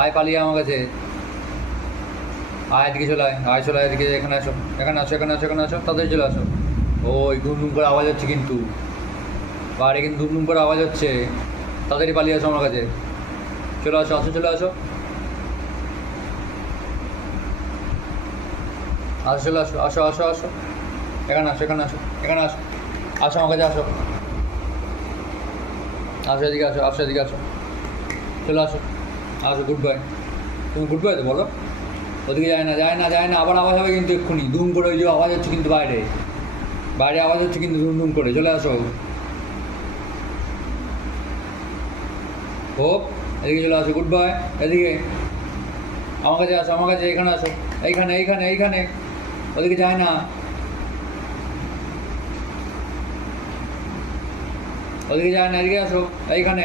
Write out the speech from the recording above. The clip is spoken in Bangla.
আয় পালিয়ে আমার কাছে, আয় এদিকে চলে আয়, আয় চলে আয় এদিকে, এখানে আসো, এখানে আসো, এখানে আসো, এখানে আসো, তাড়াতাড়ি চলে আসো। ওই দুম দুম করে আওয়াজ হচ্ছে কিন্তু, বাইরে কিন্তু দুম দুম করে আওয়াজ হচ্ছে, তাড়াতাড়ি পালিয়ে আসো আমার কাছে, চলে আসো, আসো, চলে আসো, আসো, চলে আসো, আসো, আসো, আসো, এখানে আসো, এখানে আসো, এখানে আসো, আসো আমার কাছে আসো, আসো এদিকে আসো, আসো এদিকে আসো, চলে আসো, আসো, গুড বাই। তুমি গুড বাই তো বলো, ওদিকে যায় না, যায় না, যায় না, আবার আওয়াজ হবে কিন্তু এক্ষুনি, দুম করে ওই যে আওয়াজ হচ্ছে কিন্তু বাইরে, বাইরে আওয়াজ হচ্ছে কিন্তু দুম দুম করে, চলে আসো। হোপ, এদিকে চলে আসো, গুড বাই, এদিকে আমার কাছে আসো, আমার কাছে, এখানে আসো, এইখানে, এইখানে, এইখানে, ওদিকে যায় না, ওদিকে যায় না, এদিকে আসো, এইখানে।